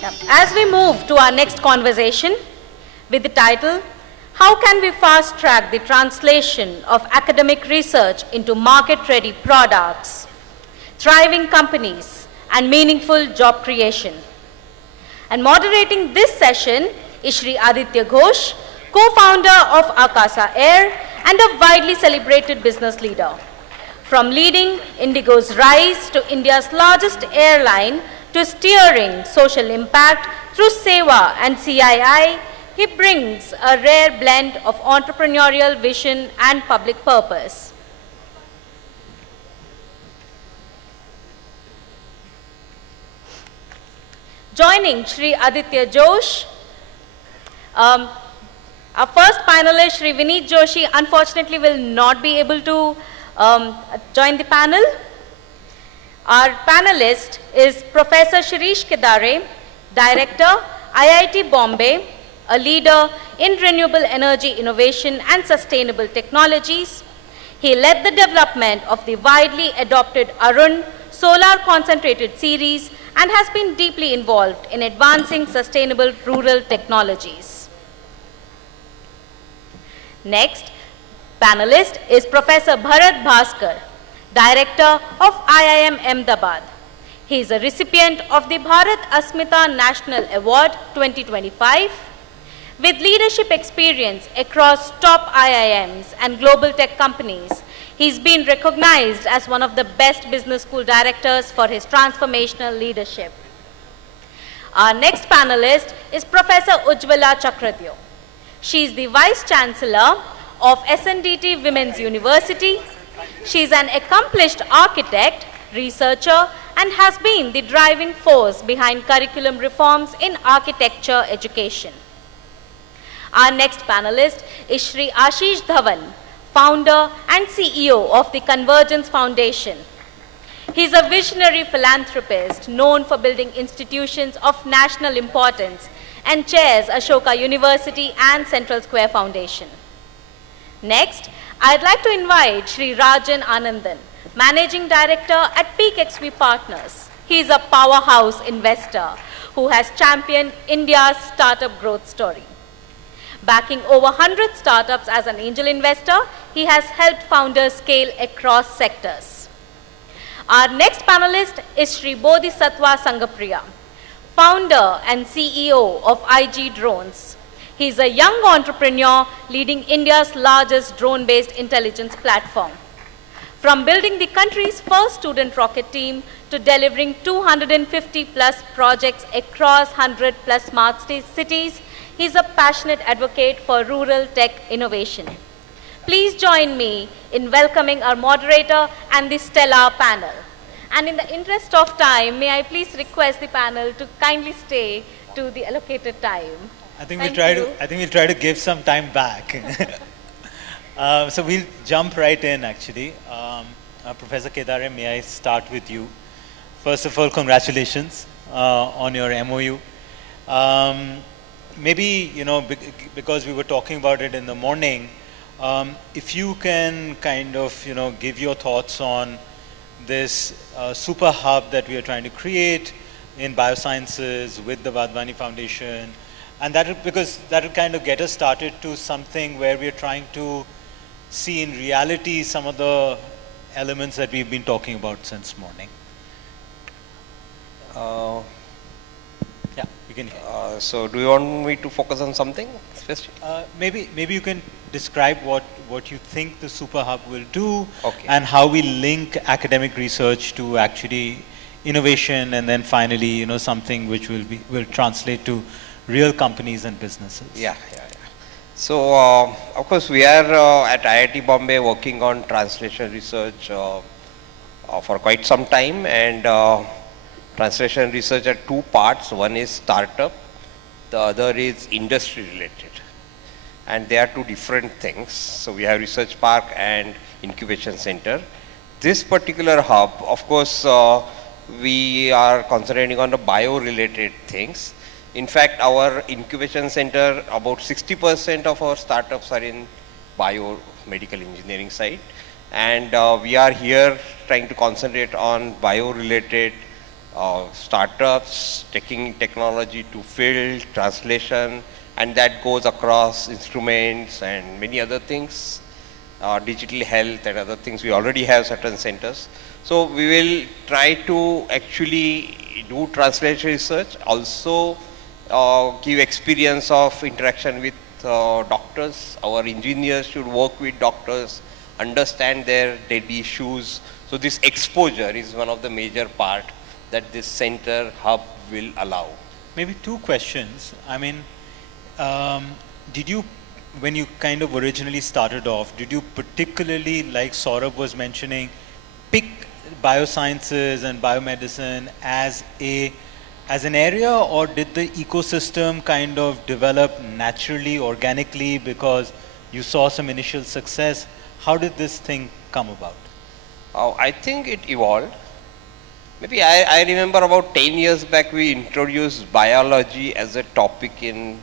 As we move to our next conversation with the title, How Can We Fast Track the Translation of Academic Research into Market-Ready Products, Thriving Companies, and Meaningful Job Creation? And moderating this session is Shri Aditya Ghosh, co-founder of Akasa Air and a widely celebrated business leader. From leading Indigo's rise to India's largest airline to steering social impact through SEWA and CII, he brings a rare blend of entrepreneurial vision and public purpose. Joining Shri Aditya Ghosh, our first panelist, Shri Vineet Joshi, unfortunately will not be able to join the panel. Our panelist is Professor Shireesh Kedare, Director, IIT Bombay, a leader in renewable energy innovation and sustainable technologies. He led the development of the widely adopted Arun solar concentrated series and has been deeply involved in advancing sustainable rural technologies. Next panelist is Professor Bharat Bhaskar, Director of IIM Ahmedabad. He is a recipient of the Bharat Asmita National Award 2025. With leadership experience across top IIMs and global tech companies, he's been recognized as one of the best business school directors for his transformational leadership. Our next panelist is Professor Ujwala Chakradeo. She is the Vice Chancellor of SNDT Women's University. She is an accomplished architect, researcher, and has been the driving force behind curriculum reforms in architecture education. Our next panelist is Shri Ashish Dhawan, founder and CEO of the Convergence Foundation. He is a visionary philanthropist known for building institutions of national importance and chairs Ashoka University and Central Square Foundation. Next, I'd like to invite Shri Rajan Anandan, Managing Director at Peak XV Partners. He is a powerhouse investor who has championed India's startup growth story. Backing over 100 startups as an angel investor, he has helped founders scale across sectors. Our next panelist is Shri Bodhisattva Sangapriya, founder and CEO of IG Drones. He is a young entrepreneur leading India's largest drone-based intelligence platform. From building the country's first student rocket team to delivering 250 plus projects across 100 plus smart cities, he is a passionate advocate for rural tech innovation. Please join me in welcoming our moderator and the stellar panel. And in the interest of time, may I please request the panel to kindly stay to the allocated time. I think we'll try to give some time back. So we'll jump right in actually. Professor Kedare, may I start with you? First of all, congratulations on your MOU. Maybe, because we were talking about it in the morning, if you can kind of, give your thoughts on this super hub that we are trying to create in biosciences with the Wadhwani Foundation, and because that will kind of get us started to something where we're trying to see in reality some of the elements that we've been talking about since morning. Yeah, you can hear. So do you want me to focus on something specific? Maybe you can describe what you think the super hub will do, okay, and how we link academic research to actually innovation, and then finally, something which will translate to real companies and businesses. Yeah. So, of course, we are at IIT Bombay working on translation research for quite some time, and translation research are two parts. One is startup, the other is industry related. And they are two different things. So, we have research park and incubation center. This particular hub, of course, we are concentrating on the bio-related things. In fact, our incubation center, about 60% of our startups are in biomedical engineering side. And we are here trying to concentrate on bio-related startups taking technology to field, translation, and that goes across instruments and many other things, digital health and other things. We already have certain centers. So we will try to actually do translation research, also give experience of interaction with doctors. Our engineers should work with doctors, understand their daily issues. So this exposure is one of the major part that this center hub will allow. Maybe two questions. I mean, did you, when you kind of originally started off, did you particularly, like Saurabh was mentioning, pick biosciences and biomedicine as an area, or did the ecosystem kind of develop naturally, organically, because you saw some initial success? How did this thing come about? I think it evolved. Maybe I remember about 10 years back we introduced biology as a topic in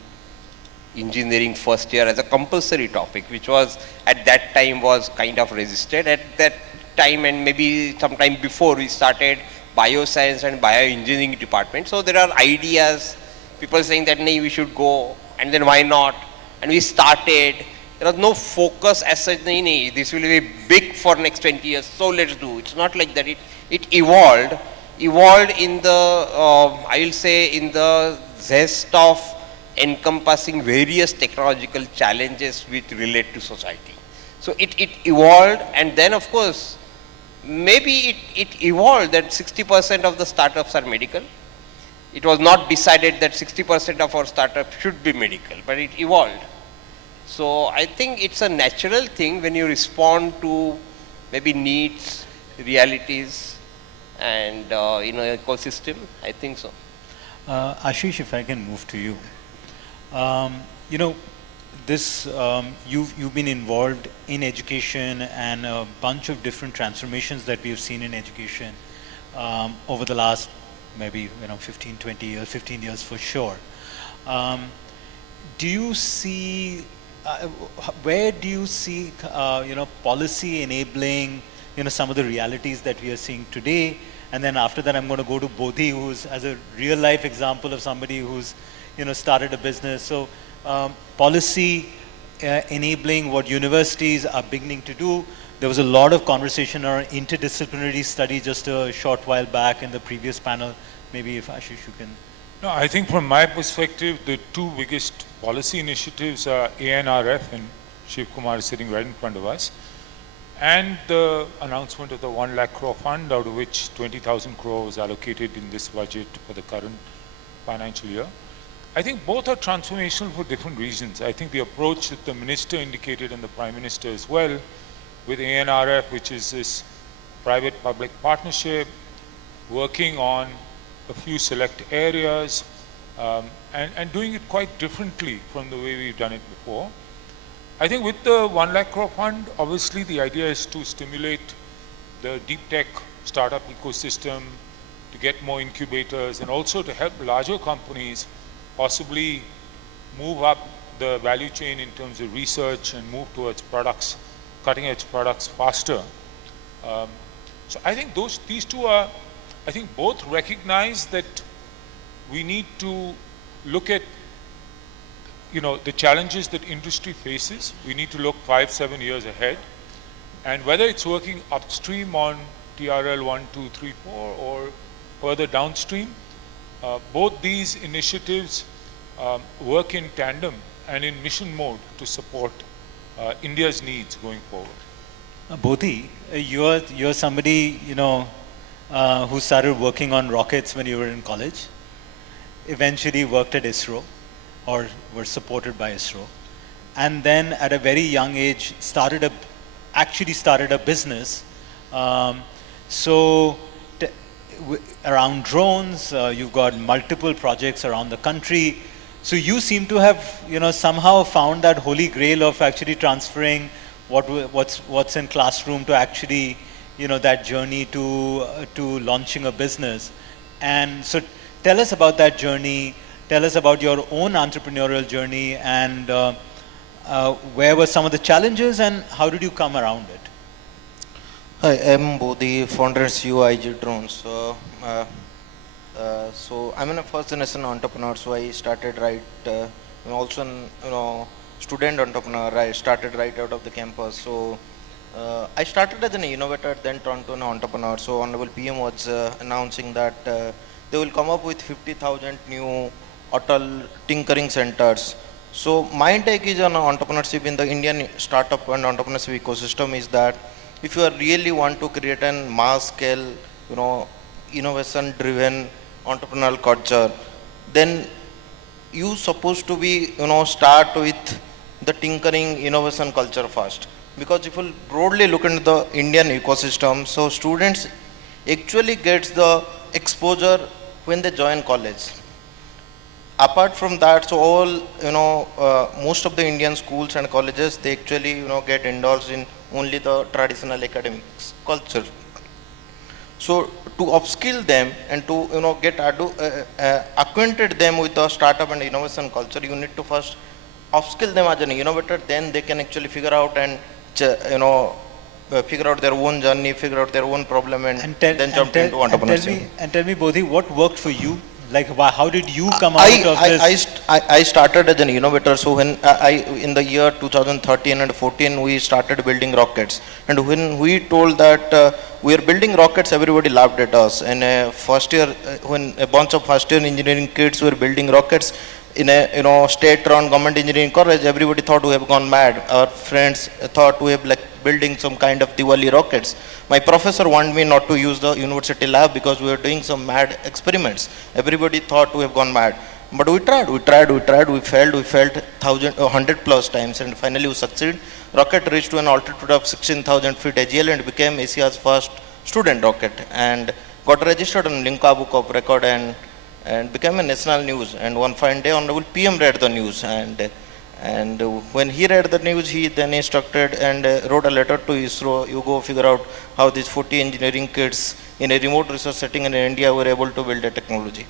engineering first year as a compulsory topic, which was at that time was kind of resisted. At that time and maybe sometime before we started bioscience and bioengineering department. So there are ideas, people saying that nay, we should go, and then why not? And we started. There was no focus as such, nay, this will be big for next 20 years, so let's do. It's not like that. It evolved in the, I will say, in the zest of encompassing various technological challenges which relate to society. So it evolved, and then of course, maybe it evolved that 60% of the startups are medical. It was not decided that 60% of our startups should be medical, but it evolved. So I think it's a natural thing when you respond to maybe needs, realities, and ecosystem. I think so. Ashish, if I can move to you. This you've been involved in education and a bunch of different transformations that we have seen in education over the last maybe 15 years for sure. Do you see where do you see policy enabling some of the realities that we are seeing today? And then after that I'm going to go to Bodhi, who's as a real life example of somebody who's started a business. So policy enabling what universities are beginning to do. There was a lot of conversation on interdisciplinary study just a short while back in the previous panel. Maybe if Ashish you can. No, I think from my perspective, the two biggest policy initiatives are ANRF, and Shiv Kumar is sitting right in front of us, and the announcement of the 1 lakh crore fund, out of which 20,000 crore was allocated in this budget for the current financial year. I think both are transformational for different reasons. I think the approach that the Minister indicated and the Prime Minister as well with ANRF, which is this private-public partnership, working on a few select areas and doing it quite differently from the way we've done it before. I think with the 1 lakh crore fund, obviously the idea is to stimulate the deep tech startup ecosystem, to get more incubators, and also to help larger companies possibly move up the value chain in terms of research and move towards products, cutting edge products faster. So I think these two are, I think both recognize that we need to look at the challenges that industry faces. We need to look 5-7 years ahead, and whether it's working upstream on TRL 1, 2, 3, 4 or further downstream, both these initiatives work in tandem and in mission mode to support India's needs going forward. Bodhi, you're somebody who started working on rockets when you were in college, eventually worked at ISRO or were supported by ISRO, and then at a very young age actually started a business. Around drones, you've got multiple projects around the country. So you seem to have somehow found that holy grail of actually transferring what's in classroom to actually that journey to launching a business. And so tell us about that journey. Tell us about your own entrepreneurial journey, and where were some of the challenges and how did you come around it? Hi, I'm Bodhi, founder and CEO IG Drones. So I'm a first generation entrepreneur. So I started right, I'm also an student entrepreneur. I started right out of the campus. So I started as an innovator, then turned to an entrepreneur. So Honorable PM was announcing that they will come up with 50,000 new Atal tinkering centers. So my take is on entrepreneurship in the Indian startup and entrepreneurship ecosystem is that if you really want to create a mass scale, innovation driven entrepreneurial culture, then you supposed to be, start with the tinkering innovation culture first. Because if you broadly look into the Indian ecosystem, so students actually gets the exposure when they join college. Apart from that, so all, most of the Indian schools and colleges, they actually, get indulged in only the traditional academics culture. So to upskill them and to, get acquainted them with the startup and innovation culture, you need to first upskill them as an innovator, then they can actually figure out and, figure out their own journey, figure out their own problem and then jump into entrepreneurship. And tell me, Bodhi, what worked for you? Like, how did you come out of this? I started as an innovator. So when in the year 2013 and 14, we started building rockets. And when we told that we are building rockets, everybody laughed at us. And first year, when a bunch of first year engineering kids were building rockets in a state-run government engineering college, everybody thought we have gone mad. Our friends thought we have like building some kind of Diwali rockets. My professor wanted me not to use the university lab because we were doing some mad experiments. Everybody thought we have gone mad. But we tried, we failed 100 plus times and finally we succeeded. Rocket reached to an altitude of 16,000 feet AGL and became Asia's first student rocket and got registered on Limca Book of Record and became a national news. And one fine day, Honorable PM read the news and when he read the news, he then instructed and wrote a letter to ISRO, you go figure out how these 40 engineering kids in a remote research setting in India were able to build a technology.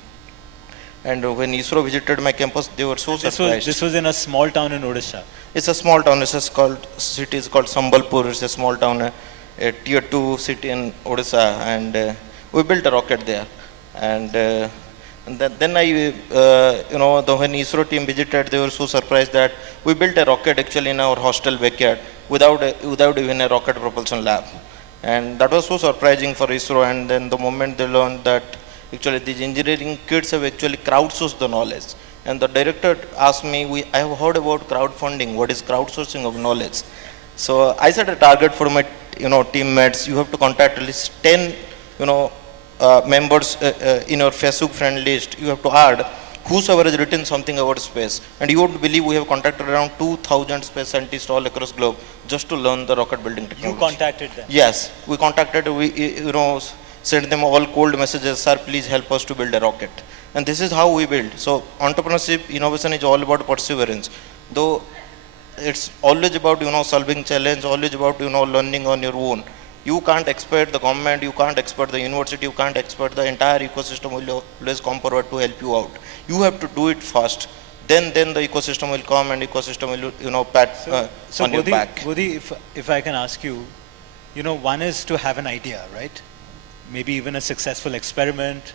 And when ISRO visited my campus, they were so surprised. This was in a small town in Odisha. It's a small town, city is called Sambalpur, it's a small town, a tier 2 city in Odisha, and we built a rocket there. And then I, when ISRO team visited, they were so surprised that we built a rocket actually in our hostel backyard without even a rocket propulsion lab. And that was so surprising for ISRO. And then the moment they learned that actually these engineering kids have actually crowdsourced the knowledge. And the director asked me, I have heard about crowdfunding. What is crowdsourcing of knowledge? So I set a target for my, teammates. You have to contact at least 10, members in your Facebook friend list. You have to add whosoever has written something about space. And you won't believe we have contacted around 2,000 space scientists all across the globe just to learn the rocket building technology. You contacted them? Yes, we contacted, sent them all cold messages, sir, please help us to build a rocket. And this is how we build. So entrepreneurship, innovation is all about perseverance. Though it's always about, solving challenge, always about, learning on your own. You can't expect the government, you can't expect the university, you can't expect the entire ecosystem will always come forward to help you out. You have to do it first. Then the ecosystem will come and ecosystem will, pat on your back. Bodhi, if I can ask you, one is to have an idea, right? Maybe even a successful experiment.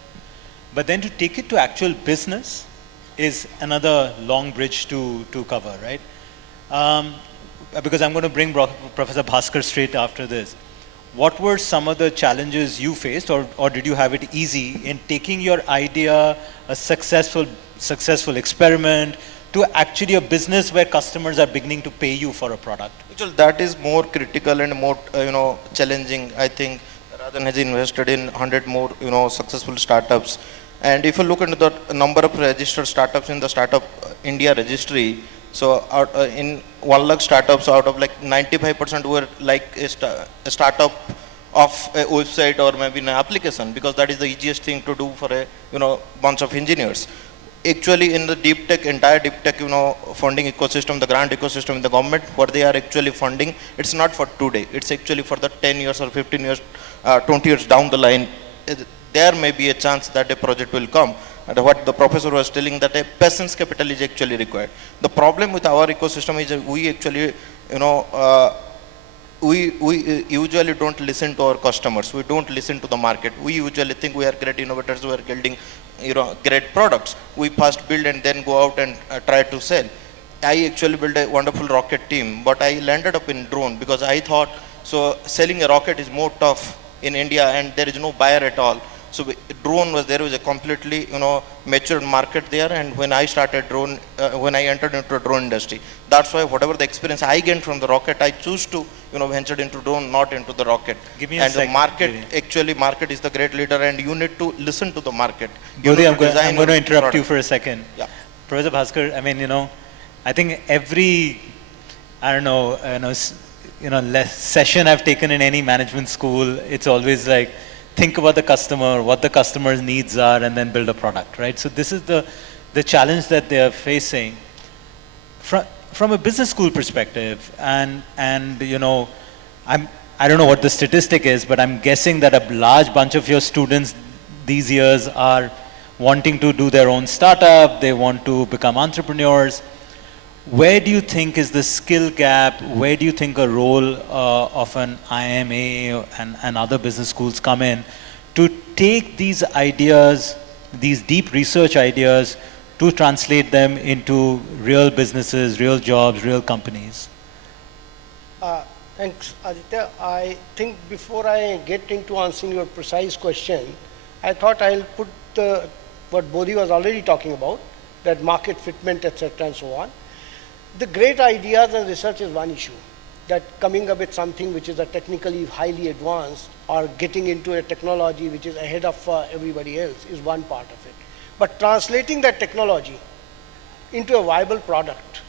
But then to take it to actual business is another long bridge to cover, right? Because I'm going to bring Professor Bhaskar straight after this. What were some of the challenges you faced, or did you have it easy in taking your idea, a successful experiment, to actually a business where customers are beginning to pay you for a product? Actually, that is more critical and more, challenging. I think Rajan has invested in 100 more, successful startups. And if you look into the number of registered startups in the Startup India registry, so in 1 lakh startups, out of like 95% were like a startup of a website or maybe an application, because that is the easiest thing to do for a bunch of engineers. Actually, in the deep tech, entire deep tech, funding ecosystem, the grant ecosystem in the government, what they are actually funding, it's not for today. It's actually for the 10 years or 15 years, 20 years down the line. There may be a chance that a project will come. And what the professor was telling, that a patience capital is actually required. The problem with our ecosystem is that we actually, we usually don't listen to our customers. We don't listen to the market. We usually think we are great innovators. We are great products. We first build and then go out and try to sell. I actually built a wonderful rocket team, but I landed up in drone because I thought, so selling a rocket is more tough in India and there is no buyer at all. So drone was, there was a completely, matured market there. And when I started drone, when I entered into a drone industry, that's why whatever the experience I gained from the rocket, I choose to, venture into drone, not into the rocket. Give me and a the second, market, Giri. actually market is the great leader and you need to listen to the market. Bodhi, I'm going design to your interrupt you product. for a second. Yeah. Professor Bhaskar, I mean, I think every, I don't know, session I've taken in any management school, it's always like, think about the customer, what the customer's needs are, and then build a product, right? So this is the challenge that they are facing. From a business school perspective, and I don't know what the statistic is, but I'm guessing that a large bunch of your students these years are wanting to do their own startup, they want to become entrepreneurs. Where do you think is the skill gap? Where do you think a role of an IMA and other business schools come in to take these ideas, these deep research ideas, to translate them into real businesses, real jobs, real companies? Thanks, Aditya. I think before I get into answering your precise question, I thought I'll put what Bodhi was already talking about, that market fitment, etc. and so on. The great ideas and research is one issue, that coming up with something which is a technically highly advanced or getting into a technology which is ahead of everybody else is one part of it. But translating that technology into a viable product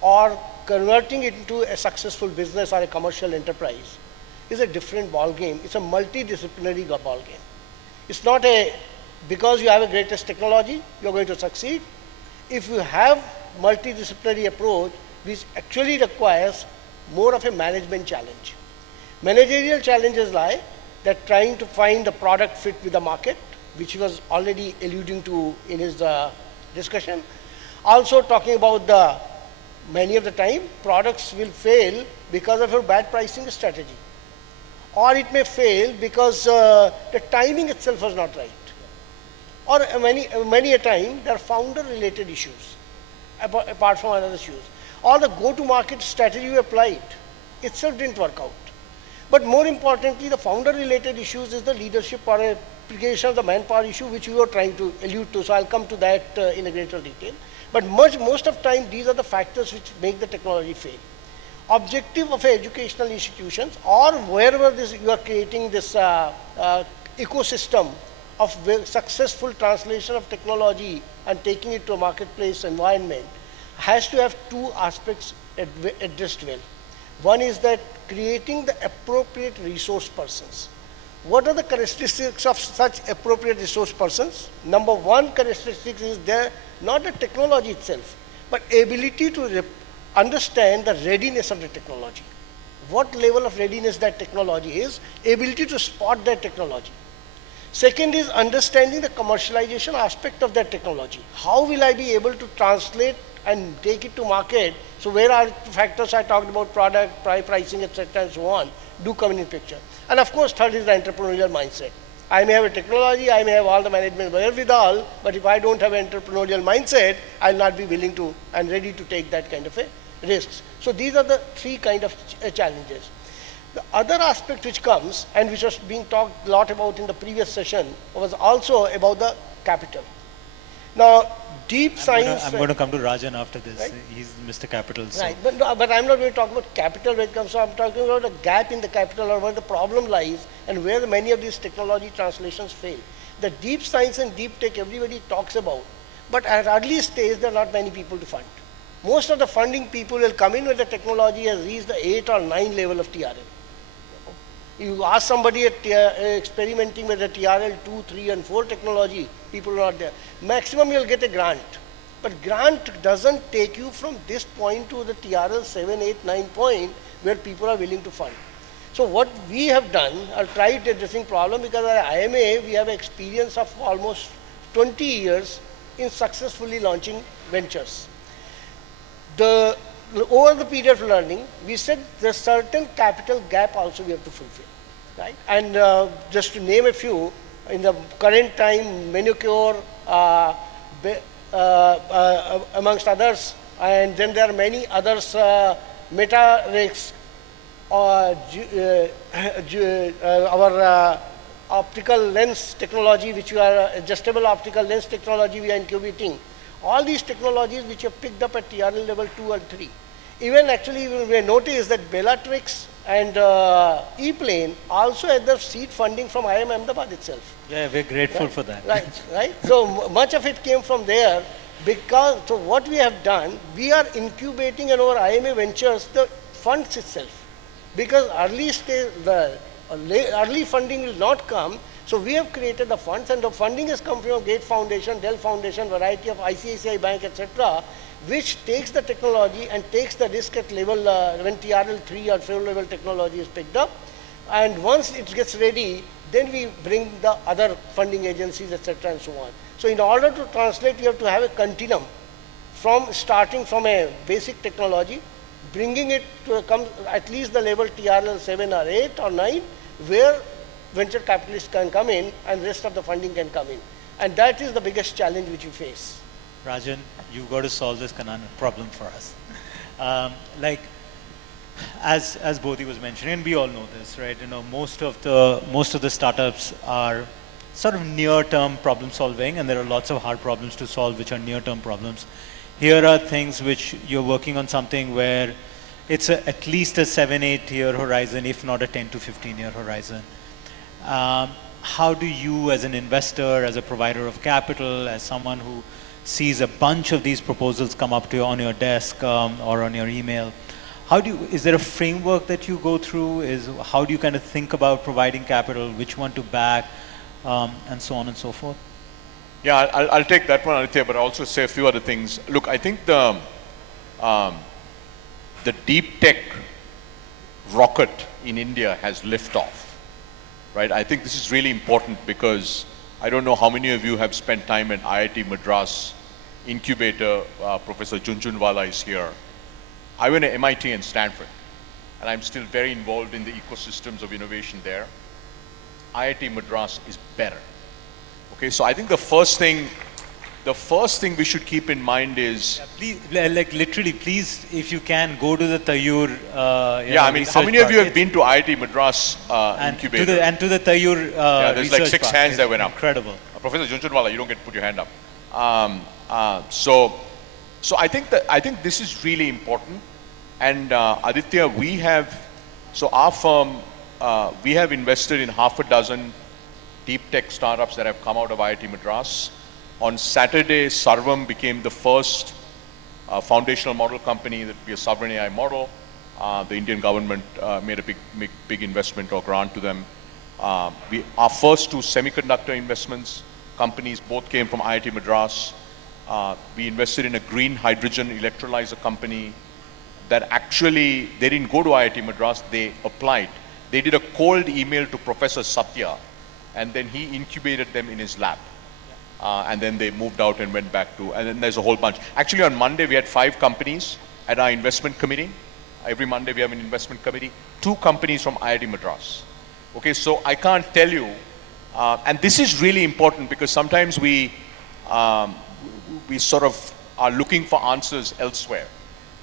or converting it into a successful business or a commercial enterprise is a different ball game. It's a multidisciplinary ball game. It's not because you have a greatest technology, you're going to succeed. If you have multidisciplinary approach, which actually requires more of a management challenge. Managerial challenges lie that trying to find the product fit with the market, which he was already alluding to in his discussion. Also talking about many of the time, products will fail because of your bad pricing strategy. Or it may fail because the timing itself was not right. Or many a time, there are founder-related issues, apart from other issues. Or the go-to-market strategy you applied itself didn't work out. But more importantly, the founder-related issues is the leadership or application of the manpower issue, which we were trying to allude to. So I'll come to that in a greater detail. But most of the time, these are the factors which make the technology fail. Objective of educational institutions or wherever you are creating this ecosystem of successful translation of technology and taking it to a marketplace environment has to have two aspects addressed well. One is that creating the appropriate resource persons. What are the characteristics of such appropriate resource persons? Number one characteristic is not the technology itself, but ability to understand the readiness of the technology. What level of readiness that technology is, ability to spot that technology. Second is understanding the commercialization aspect of that technology. How will I be able to translate and take it to market? So where are factors I talked about, product, pricing, etc. and so on, do come in picture. And of course, third is the entrepreneurial mindset. I may have a technology, I may have all the management wherewithal, but if I don't have an entrepreneurial mindset, I'll not be willing to and ready to take that kind of risks. So these are the three kind of challenges. The other aspect which comes, and which was being talked a lot about in the previous session, was also about the capital. Now, deep science... I'm going to come to Rajan after this. Right? He's Mr. Capital. So. Right, but I'm not going to talk about capital when it comes to, I'm talking about a gap in the capital or where the problem lies and where many of these technology translations fail. The deep science and deep tech everybody talks about, but at early stage there are not many people to fund. Most of the funding people will come in when the technology has reached the 8 or 9 level of TRL. You ask somebody experimenting with the TRL 2, 3 and 4 technology, people are not there. Maximum you'll get a grant. But grant doesn't take you from this point to the TRL 7, 8, 9 point where people are willing to fund. So what we have done, I've tried addressing problem because at IMA we have experience of almost 20 years in successfully launching ventures. Over the period of learning, we said there's certain capital gap also we have to fulfill, right? And just to name a few, in the current time, Manicure, amongst others, and then there are many others, Meta-Rex, our optical lens technology, which we are adjustable optical lens technology we are incubating. All these technologies which are picked up at TRL level 2 and 3. Even actually we may notice that Bellatrix and E-Plane also had the seed funding from IIM Ahmedabad itself. Yeah, we're grateful for that. Right. So much of it came from there because, so what we have done, we are incubating in our IMA ventures the funds itself. Because early stage, the early funding will not come, so we have created the funds, and the funding has come from Gate Foundation, Dell Foundation, variety of ICICI Bank, etc., which takes the technology and takes the risk at level when TRL 3 or 4 level technology is picked up. And once it gets ready, then we bring the other funding agencies, etc., and so on. So in order to translate, you have to have a continuum from starting from a basic technology, bringing it to come at least the level TRL 7 or 8 or 9, where venture capitalists can come in and rest of the funding can come in. And that is the biggest challenge which we face. Rajan, you've got to solve this problem for us. Like, as Bodhi was mentioning, and we all know this, right? You know, most of the startups are sort of near-term problem solving, and there are lots of hard problems to solve which are near-term problems. Here are things which you're working on something where it's at least a 7-8 year horizon, if not a 10 to 15 year horizon. How do you, as an investor, as a provider of capital, as someone who sees a bunch of these proposals come up to you on your desk or on your email, is there a framework that you go through? How do you kind of think about providing capital, which one to back, and so on and so forth? Yeah, I'll take that one, Aditya, but I'll also say a few other things. Look, I think the deep tech rocket in India has lift off, right? I think this is really important because I don't know how many of you have spent time at IIT Madras incubator. Professor Ujwala is here. I went to MIT and Stanford, and I'm still very involved in the ecosystems of innovation there. IIT Madras is better. Okay, so I think the first thing we should keep in mind is... Yeah, please, like literally, please, if you can, go to the Tayyur I mean, how many of you have been to IIT Madras incubator? And to the Tayyur yeah, there's like 6 hands that went up. Incredible. Professor Ujwala, you don't get to put your hand up. So I think this is really important. And Aditya, our firm, we have invested in half a dozen deep tech startups that have come out of IIT Madras. On Saturday, Sarvam became the first foundational model company that would be a sovereign AI model. The Indian government made a big investment or grant to them. Our first 2 semiconductor investments companies both came from IIT Madras. We invested in a green hydrogen electrolyzer company that actually, they didn't go to IIT Madras, they applied. They did a cold email to Professor Satya, and then he incubated them in his lab. And then they moved out and went back to, and then there's a whole bunch. Actually on Monday we had 5 companies at our investment committee. Every Monday we have an investment committee. 2 companies from IIT Madras. Okay, so I can't tell you, and this is really important because sometimes we sort of are looking for answers elsewhere.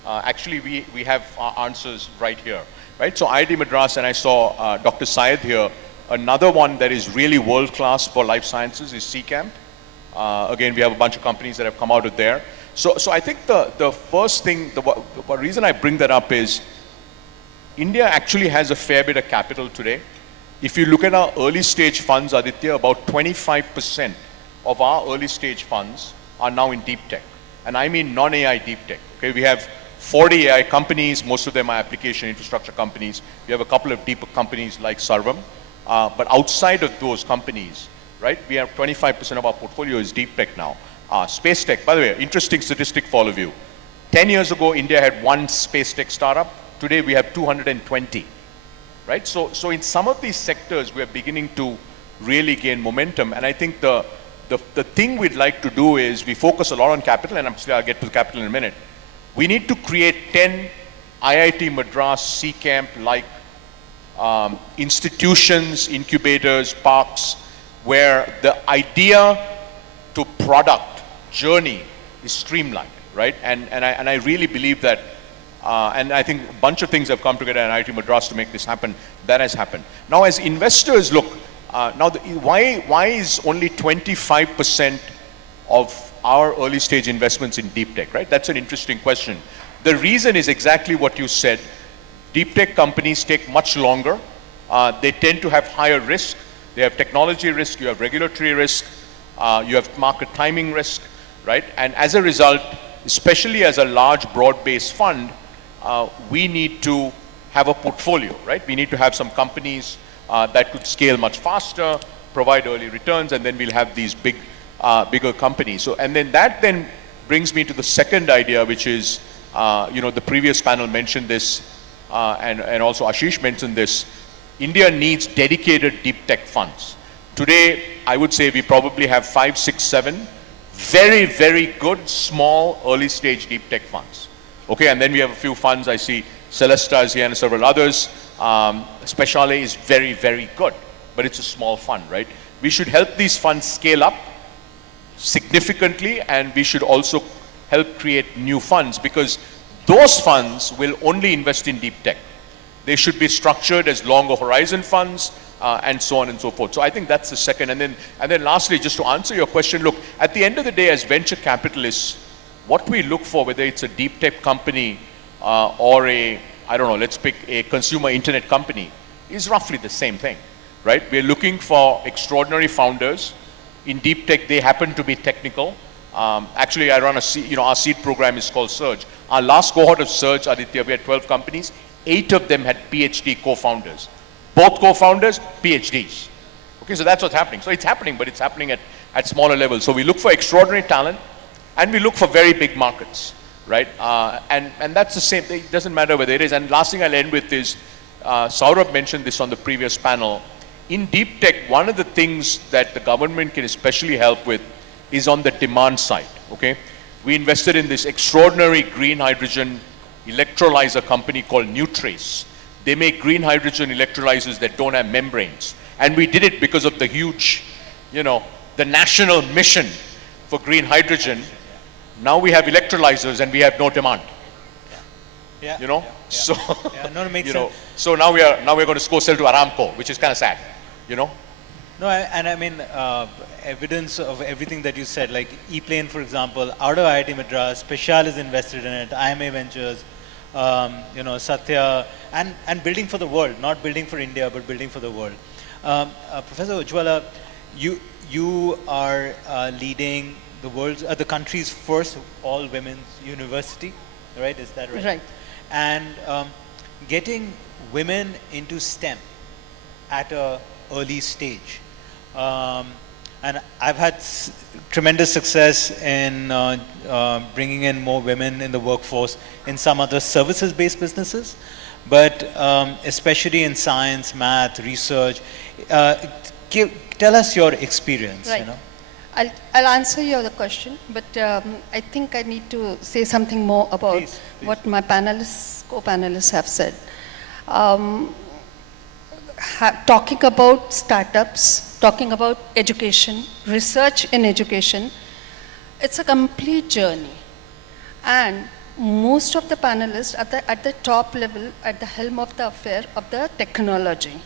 Actually we have our answers right here, right? So IIT Madras, and I saw Dr. Syed here. Another one that is really world-class for life sciences is CCamp. Again, we have a bunch of companies that have come out of there. So I think the first thing, the reason I bring that up is India actually has a fair bit of capital today. If you look at our early stage funds, Aditya, about 25% of our early stage funds are now in deep tech. And I mean non-AI deep tech. Okay, we have 40 AI companies, most of them are application infrastructure companies. We have a couple of deep companies like Sarvam. But outside of those companies, right, we have 25% of our portfolio is deep tech now. Space tech, by the way, interesting statistic for all of you. 10 years ago, India had 1 space tech startup. Today, we have 220, right? So in some of these sectors, we are beginning to really gain momentum. And I think the thing we'd like to do is we focus a lot on capital, and I'll get to the capital in a minute. We need to create 10 IIT Madras, CCamp-like institutions, incubators, parks, where the idea to product journey is streamlined, right? And I really believe that, and I think a bunch of things have come together at IIT Madras to make this happen. That has happened. Now, as investors look, why is only 25% of our early stage investments in deep tech, right? That's an interesting question. The reason is exactly what you said. Deep tech companies take much longer. They tend to have higher risk. They have technology risk, you have regulatory risk, you have market timing risk, right? And as a result, especially as a large broad-based fund, we need to have a portfolio, right? We need to have some companies that could scale much faster, provide early returns, and then we'll have these bigger companies. So, and then that then brings me to the second idea, which is, the previous panel mentioned this, and also Ashish mentioned this. India needs dedicated deep tech funds. Today, I would say we probably have 5, 6, 7 very, very good, small, early stage deep tech funds. Okay, and then we have a few funds. I see Celesta is here and several others. Speciale is very, very good, but it's a small fund, right? We should help these funds scale up significantly, and we should also help create new funds, because those funds will only invest in deep tech. They should be structured as longer horizon funds, and so on and so forth. So I think that's the second. And then lastly, just to answer your question, look, at the end of the day, as venture capitalists, what we look for, whether it's a deep tech company or let's pick a consumer internet company, is roughly the same thing, right? We're looking for extraordinary founders. In deep tech, they happen to be technical. Actually, I run our seed program is called Surge. Our last cohort of Surge, Aditya, we had 12 companies. 8 of them had PhD co-founders. Both co-founders, PhDs. Okay, so that's what's happening. So it's happening, but it's happening at smaller levels. So we look for extraordinary talent, and we look for very big markets, right? And that's the same thing. It doesn't matter whether it is. And last thing I'll end with is, Saurabh mentioned this on the previous panel. In deep tech, one of the things that the government can especially help with is on the demand side, okay? We invested in this extraordinary green hydrogen electrolyzer company called Nutrace. They make green hydrogen electrolyzers that don't have membranes. And we did it because of the huge, the national mission for green hydrogen. Now we have electrolyzers and we have no demand. Yeah. So, No, it makes sense. so now we're going to go sell to Aramco, which is kind of sad, No, and I mean, evidence of everything that you said, like E-Plane, for example, out of IIT Madras, Special is invested in it, IMA Ventures, Satya, and building for the world, not building for India, but building for the world. Professor Ujwala, you are leading the country's first all-women's university, right? Is that right? Right. And getting women into STEM at a early stage. And I've had tremendous success in bringing in more women in the workforce in some other services-based businesses, but especially in science, math, research. Tell us your experience. Right. I'll answer your question, but I think I need to say something more about Please. what my co-panelists have said. Talking about startups, talking about education, research in education, it's a complete journey. And most of the panelists at the top level, at the helm of the affair of the technology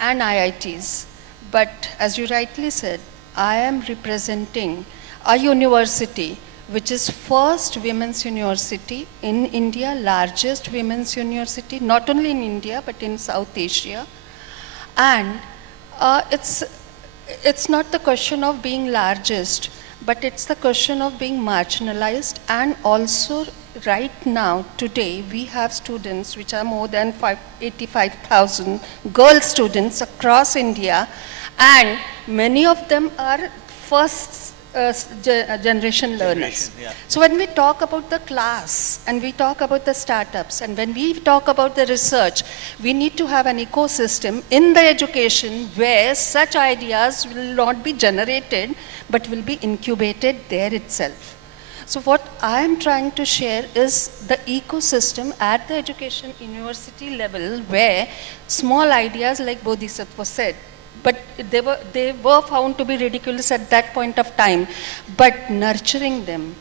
and IITs. But as you rightly said, I am representing a university which is first women's university in India, largest women's university, not only in India, but in South Asia. And it's not the question of being largest, but it's the question of being marginalized. And also right now, today, we have students which are more than 85,000 girl students across India, and many of them are first generation learners. Yeah. So when we talk about the class, and we talk about the startups, and when we talk about the research, we need to have an ecosystem in the education where such ideas will not be generated, but will be incubated there itself. So what I am trying to share is the ecosystem at the education university level, where small ideas like Bodhisattva said, but they were found to be ridiculous at that point of time. But nurturing them,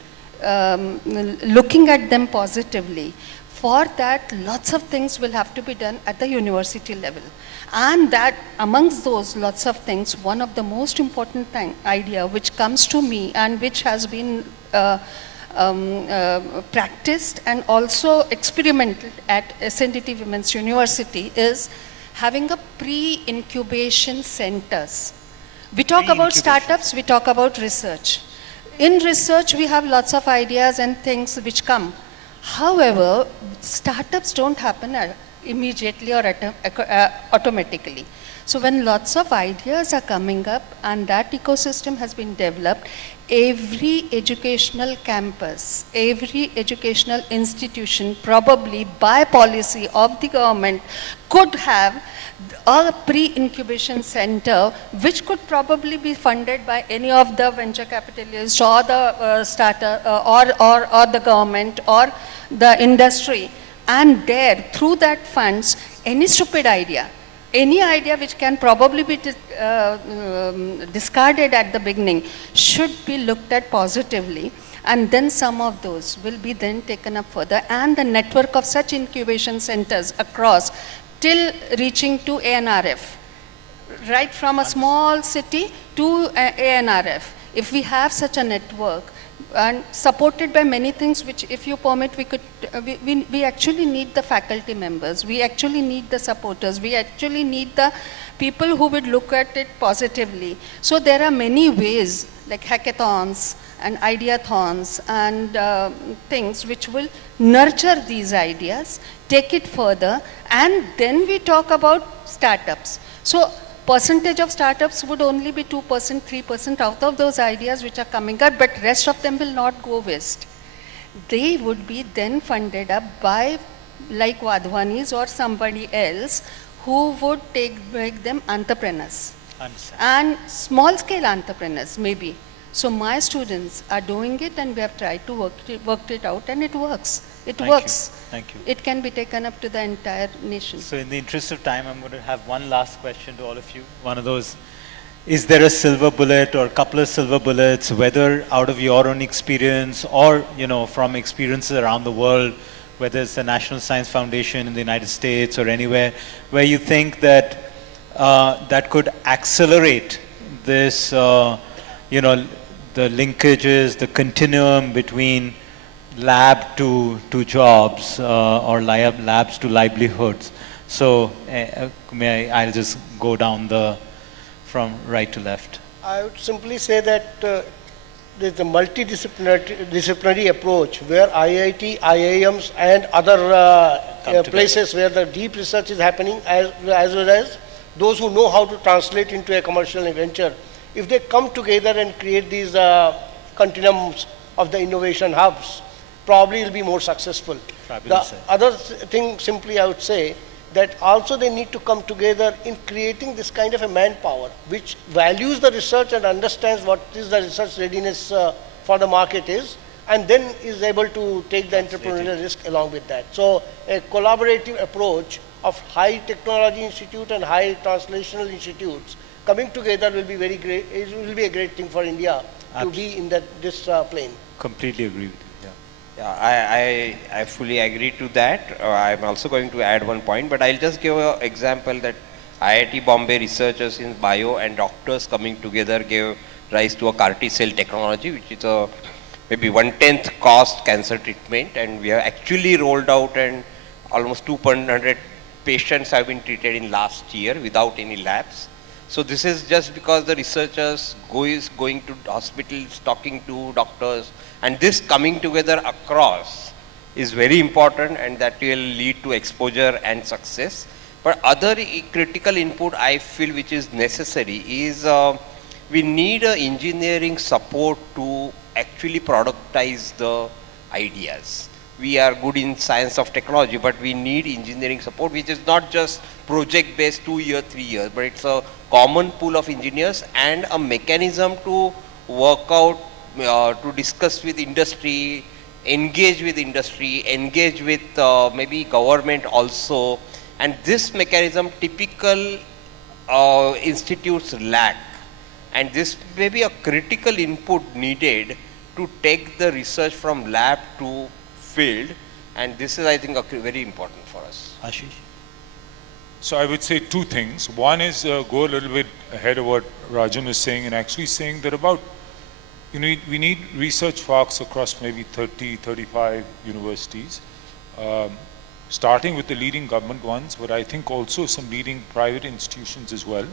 looking at them positively, for that, lots of things will have to be done at the university level. And that amongst those lots of things, one of the most important idea which comes to me and which has been practiced and also experimented at SNDT Women's University is having a pre-incubation centers. We talk about startups, we talk about research. In research, we have lots of ideas and things which come. However, startups don't happen immediately or automatically. So when lots of ideas are coming up and that ecosystem has been developed, every educational campus, every educational institution, probably by policy of the government, could have a pre-incubation center which could probably be funded by any of the venture capitalists or the or the government or the industry. And there, through that funds, any stupid idea, any idea which can probably be discarded at the beginning should be looked at positively, and then some of those will be then taken up further, and the network of such incubation centers across till reaching to ANRF, right from a small city to ANRF. If we have such a network, and supported by many things which, if you permit, we could, we actually need the faculty members, we actually need the supporters, we actually need the people who would look at it positively. So there are many ways like hackathons and ideathons and things which will nurture these ideas, take it further, and then we talk about startups. So percentage of startups would only be 2%, 3% out of those ideas which are coming up, but rest of them will not go waste. They would be then funded up by like Wadhwani's or somebody else who would make them entrepreneurs. And small scale entrepreneurs maybe. So my students are doing it and we have tried to work it out, and it works. It works. Thank you. It can be taken up to the entire nation. So in the interest of time, I'm going to have one last question to all of you. One of those, is there a silver bullet or a couple of silver bullets, whether out of your own experience or, you know, from experiences around the world, whether it's the National Science Foundation in the United States or anywhere, where you think that that could accelerate this, you know, the linkages, the continuum between lab to jobs or labs to livelihoods. So I'll just go down from right to left. I would simply say that there's a multidisciplinary approach where IIT, IIMs and other places where the deep research is happening, as well as those who know how to translate into a commercial venture. If they come together and create these continuums of the innovation hubs, probably will be more successful. Fabulous. The other thing simply I would say that also they need to come together in creating this kind of a manpower which values the research and understands what is the research readiness for the market is, and then is able to take the entrepreneurial risk along with that. So a collaborative approach of high technology institute and high translational institutes coming together will be very great. It will be a great thing for India to be in this plane. Completely agree with you. Yeah, I fully agree to that. I'm also going to add one point, but I'll just give an example that IIT Bombay researchers in bio and doctors coming together gave rise to a CAR T cell technology, which is a maybe 1/10 cost cancer treatment, and we have actually rolled out, and almost 200 patients have been treated in last year without any labs. So this is just because the researchers going to hospitals, talking to doctors, and this coming together across is very important, and that will lead to exposure and success. But other critical input I feel which is necessary is we need engineering support to actually productize the ideas. We are good in science of technology, but we need engineering support, which is not just project based 2 years, 3 years, but it's a common pool of engineers and a mechanism to work out, to discuss with industry, engage with maybe government also. And this mechanism, typical institutes lack. And this may be a critical input needed to take the research from lab to field. And this is, I think, very important for us. Ashish? So I would say two things. One is go a little bit ahead of what Rajan is saying and actually saying that about, we need research parks across maybe 30, 35 universities, starting with the leading government ones, but I think also some leading private institutions as well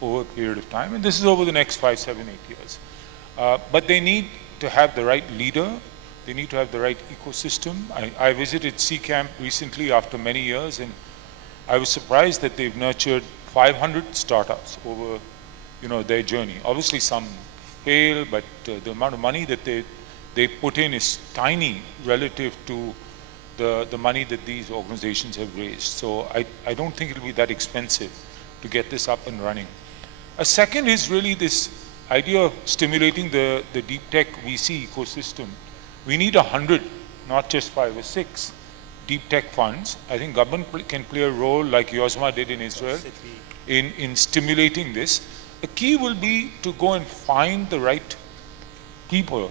over a period of time. And this is over the next 5, 7, 8 years. But they need to have the right leader. They need to have the right ecosystem. I visited CCamp recently after many years, and I was surprised that they've nurtured 500 startups over, their journey. Obviously, some fail, but the amount of money that they put in is tiny relative to the money that these organizations have raised. So I don't think it'll be that expensive to get this up and running. A second is really this idea of stimulating the deep tech VC ecosystem. We need 100, not just 5 or 6 deep tech funds. I think government can play a role like YUGM did in Israel in stimulating this. The key will be to go and find the right people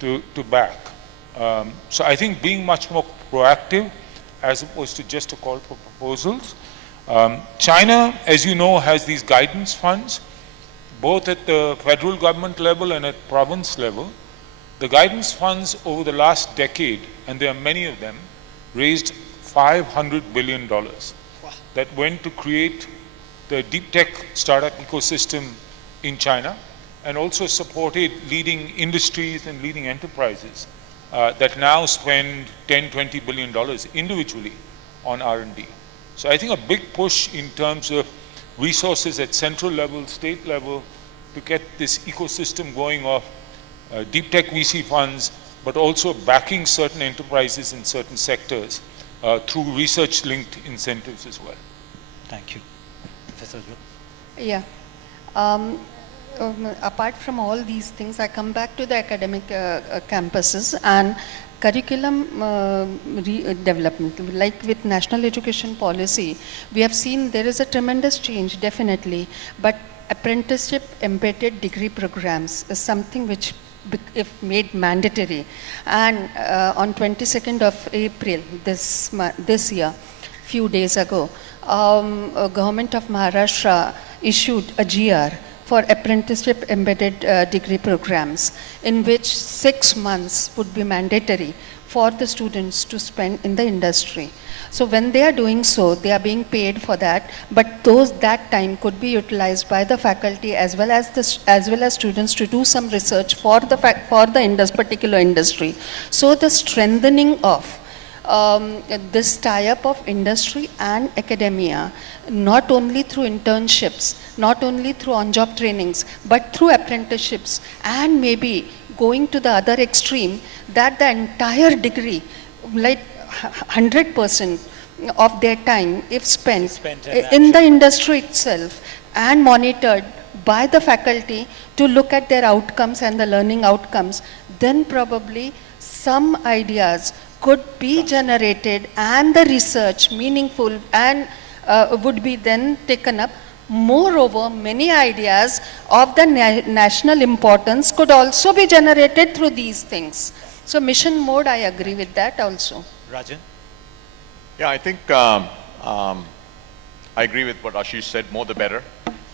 to back. So I think being much more proactive as opposed to just a call for proposals. China, as you know, has these guidance funds, both at the federal government level and at province level. The guidance funds over the last decade, and there are many of them, raised $500 billion that went to create the deep tech startup ecosystem in China, and also supported leading industries and leading enterprises that now spend $10, $20 billion individually on R&D. So I think a big push in terms of resources at central level, state level, to get this ecosystem going of deep tech VC funds, but also backing certain enterprises in certain sectors through research-linked incentives as well. Thank you. Professor Ujwala? Yeah. Apart from all these things, I come back to the academic campuses and curriculum development. Like with national education policy, we have seen there is a tremendous change, definitely, but apprenticeship embedded degree programs is something which if made mandatory. And on 22nd of April this year, few days ago, Government of Maharashtra issued a GR for apprenticeship embedded degree programs, in which 6 months would be mandatory for the students to spend in the industry. So when they are doing so, they are being paid for that, but that time could be utilized by the faculty as well as students to do some research for the particular industry. So the strengthening of this tie-up of industry and academia, not only through internships, not only through on-job trainings, but through apprenticeships, and maybe going to the other extreme, that the entire degree, like 100% of their time, if spent in the industry itself and monitored by the faculty to look at their outcomes and the learning outcomes, then probably some ideas could be generated and the research meaningful and would be then taken up. Moreover, many ideas of the national importance could also be generated through these things. So mission mode, I agree with that also. Rajan? Yeah, I think I agree with what Ashish said, more the better.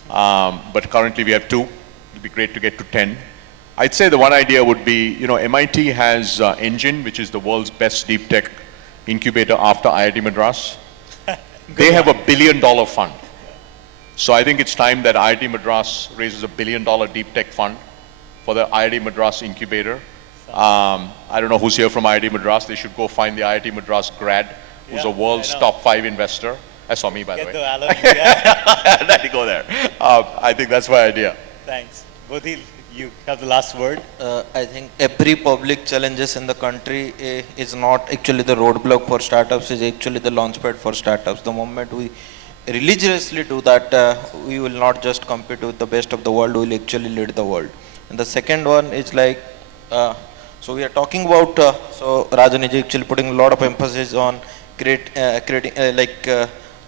But currently we have 2. It'd be great to get to 10. I'd say the one idea would be, MIT has Engine, which is the world's best deep tech incubator after IIT Madras. They have $1 billion fund. So I think it's time that IIT Madras raises $1 billion deep tech fund for the IIT Madras incubator. I don't know who's here from IIT Madras. They should go find the IIT Madras grad who's a world's top 5 investor. I saw me, by the way. The alum, yeah. Let me go there. I think that's my idea. Thanks. Bodhil, you have the last word. I think every public challenges in the country is not actually the roadblock for startups, is actually the launchpad for startups. The moment we religiously do that, we will not just compete with the best of the world, we will actually lead the world. And the second one is like, so we are talking about, so Rajan is actually putting a lot of emphasis on creating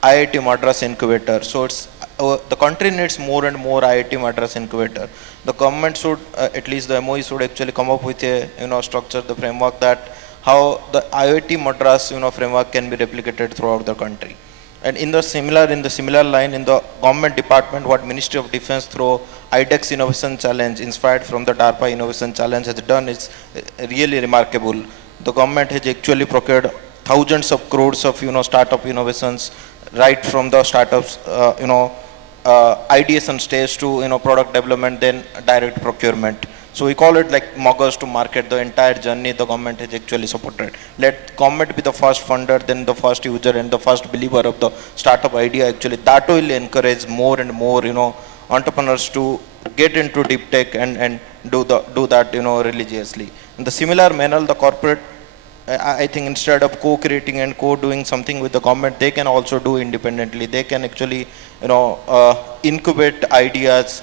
IIT Madras incubator. So it's the country needs more and more IIT Madras incubator. The government should, at least the MOE should actually come up with a, structure, the framework that how the IIT Madras, framework can be replicated throughout the country. And in the similar line, in the government department, what Ministry of Defense through IDEX Innovation Challenge, inspired from the DARPA Innovation Challenge, has done is really remarkable. The government has actually procured thousands of crores of, startup innovations, right from the startups, ideation stage to, product development, then direct procurement. So we call it like moggers to market. The entire journey the government has actually supported. Let government be the first funder, then the first user and the first believer of the startup idea. Actually, that will encourage more and more, entrepreneurs to get into deep tech and do that, religiously. In the similar manner, the corporate, I think instead of co-creating and co-doing something with the government, they can also do independently. They can actually, incubate ideas,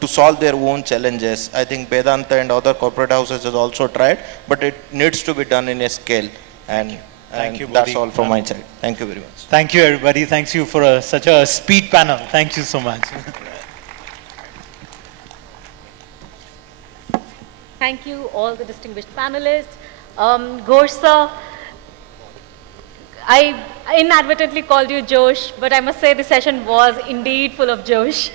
to solve their own challenges. I think Vedanta and other corporate houses has also tried, but it needs to be done in a scale. And Thank you, that's Bodhi. all from my side. Thank you very much. Thank you, everybody. Thanks you for such a speed panel. Thank you so much. Thank you, all the distinguished panelists. Ghosh sir, I inadvertently called you Josh, but I must say the session was indeed full of Josh.